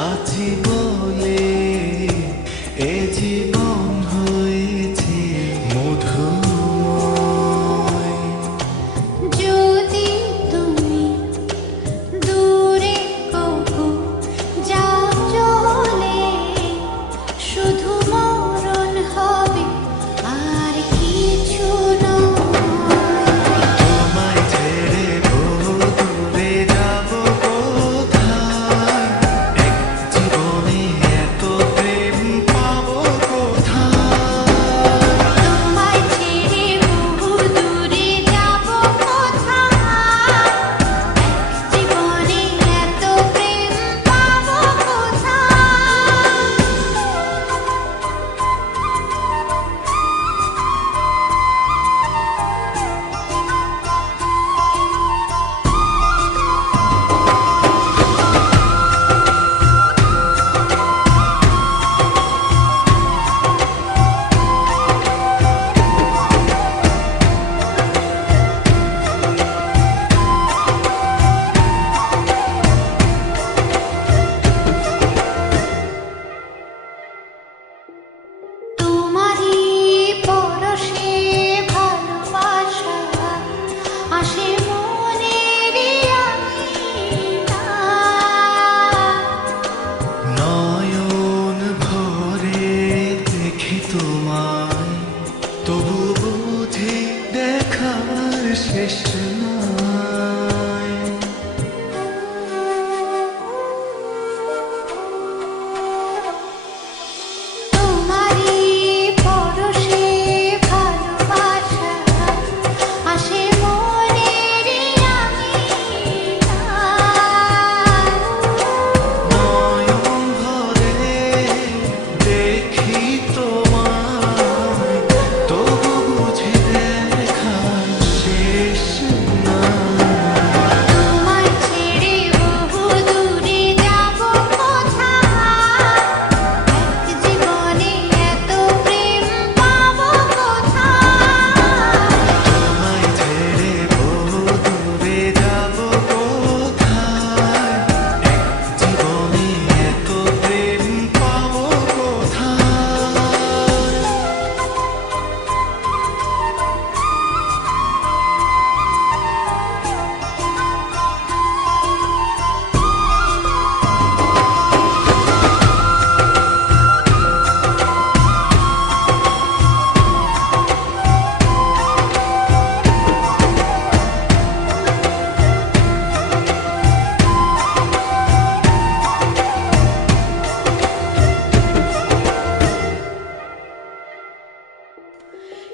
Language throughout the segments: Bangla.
আছি বলে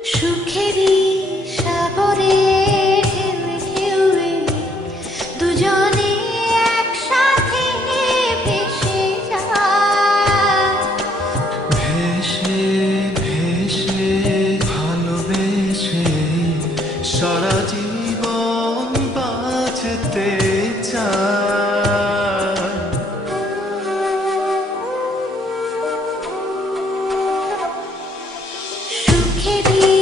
সুখেরই সাগরে দুজনে একসাথে ভেসে যায় ভেসে ভেসে ভালোবেসে সারা জীবন বাঁচতে চায় Kitty.